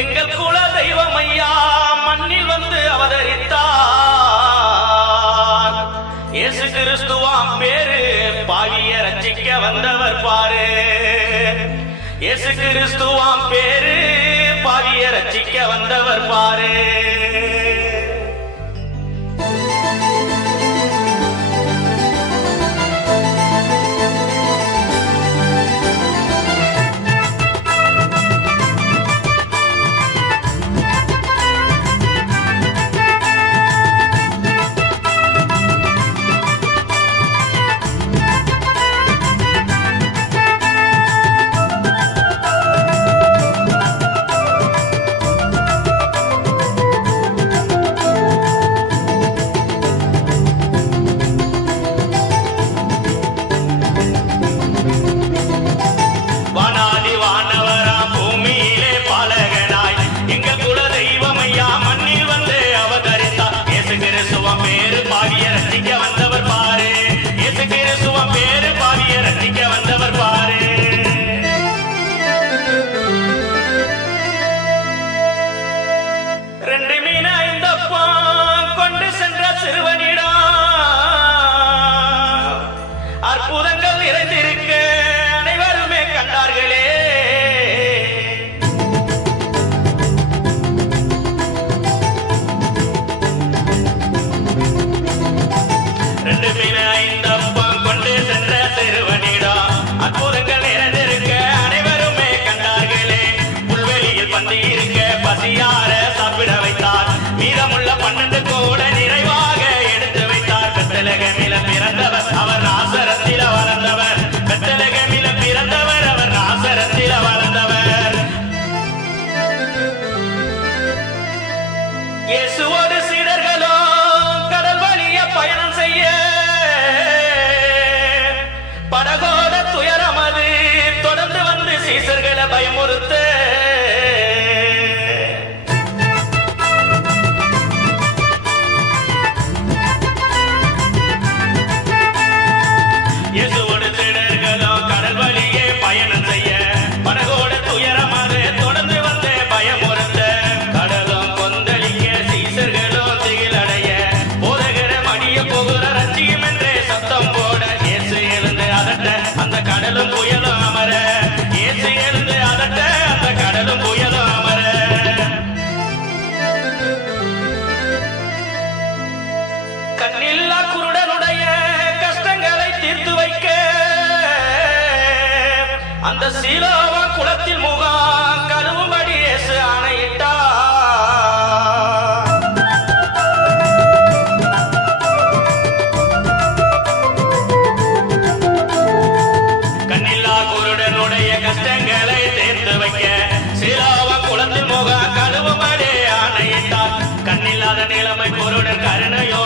எங்கள் குல தெய்வம் ஐயா மண்ணில் வந்து அவதரித்தார். இயேசு கிறிஸ்துவாம் பேரு பாவிய ரட்சிக்க வந்தவர் பாரு. இயேசு கிறிஸ்துவாம் பேரு பாவிய ரட்சிக்க வந்தவர் பாரு. பயமுறுத்த அந்த சீலாவா குளத்தில் முகா கருவும்படி அணையிட்டா ஆணையிட்டா கண்ணில்லா குருடனுடைய கஷ்டங்களை தேர்ந்து வைக்க சீலாவா குளத்தில் முகா கழுவும்படி ஆணையிட்டார். கண்ணில்லாத நிலைமை குருடன் கருணையோ